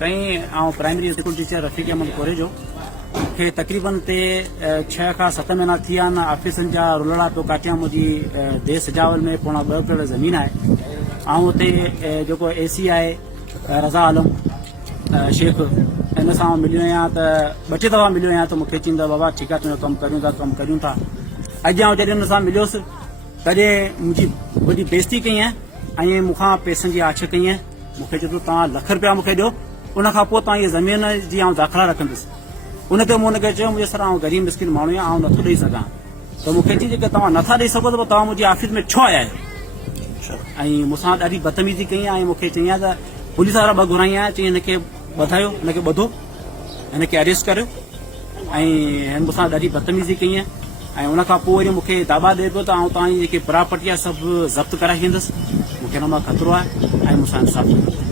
साईं आउं primary school teacher रफ़ीक अहमद कोरे जो मूंखे तक़रीबन 6 खां 7 महीना थी विया आहिनि ऑफिसनि जा रुलड़ा पियो काटिया। मुंहिंजी देश सजावल में पोणा 2 एकड़ ज़मीन आहे ऐं हुते जेको एसी आहे रज़ा आलम शेख हिन सां मिलियो आहियां त 2-3 दफ़ा मिलियो आहियां त मूंखे चईंदा बाबा ठीकु आहे तुंहिंजो कमु करियूं था। अॼु आउं जॾहिं हुन सां मिलियोसि तॾहिं मुंहिंजी वॾी बेइज़ती कई ऐं मूंखां पैसनि जी आछ कई। मूंखे चयो तव्हां ₹1 लख मूंखे ॾियो, उन खां पोइ तव्हां इहा ज़मीन जी आउं दाख़िला रखंदुसि। उन ते मूं हुनखे चयो मुंहिंजे सर आउं ग़रीब मिस्किन माण्हू आहियां, आउं नथो ॾेई सघां। त मूंखे चई जेके तव्हां नथा ॾेई सघो त पोइ तव्हां मुंहिंजी ऑफिस में छो आया आहियो। ऐं मूंसां ॾाढी बदतमीज़ी कई ऐं मूंखे चई त पुलिस वारा 2 घुराई आहियां। चई हिनखे ॿधायो, हिनखे ॿधो, हिनखे अरेस्ट करियो। ऐं हिन मूंसां ॾाढी बदतमीज़ी कई ऐं उन खां पोइ वरी मूंखे दाबा ॾिए पियो त आउं तव्हांजी जेकी प्रॉपर्टी आहे सभु ज़ब्त कराए छॾींदुसि। मूंखे हिन मां ख़तरो आहे ऐं मूंसां इंसाफ़ कयो।